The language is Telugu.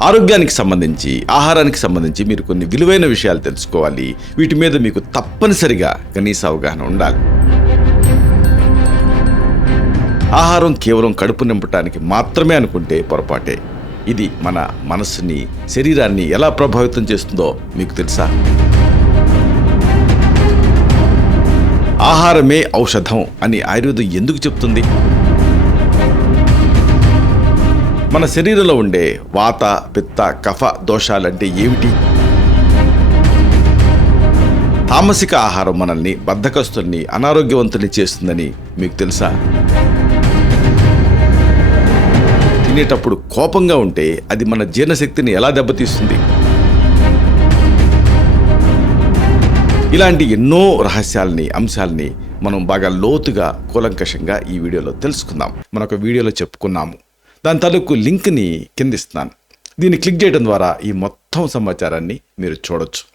ఆరోగ్యానికి సంబంధించి, ఆహారానికి సంబంధించి మీరు కొన్ని విలువైన విషయాలు తెలుసుకోవాలి. వీటి మీద మీకు తప్పనిసరిగా కనీస అవగాహన ఉండాలి. ఆహారం కేవలం కడుపు నింపటానికి మాత్రమే అనుకుంటే పొరపాటే. ఇది మన మనస్సుని, శరీరాన్ని ఎలా ప్రభావితం చేస్తుందో మీకు తెలుసా? ఆహారమే ఔషధం అని ఆయుర్వేదం ఎందుకు చెప్తుంది? మన శరీరంలో ఉండే వాత, పిత్త, కఫ దోషాలంటే ఏమిటి? తామసిక ఆహారం మనల్ని బద్ధకస్తుల్ని, అనారోగ్యవంతుల్ని చేస్తుందని మీకు తెలుసా? తినేటప్పుడు కోపంగా ఉంటే అది మన జీర్ణశక్తిని ఎలా దెబ్బతీస్తుంది? ఇలాంటి ఎన్నో రహస్యాల్ని, అంశాల్ని మనం బాగా లోతుగా, కూలంకషంగా ఈ వీడియోలో తెలుసుకుందాం. మనొక వీడియోలో చెప్పుకున్నాము. దాని తాలూకు లింక్ని కింద ఇస్తున్నాను. దీన్ని క్లిక్ చేయడం ద్వారా ఈ మొత్తం సమాచారాన్ని మీరు చూడొచ్చు.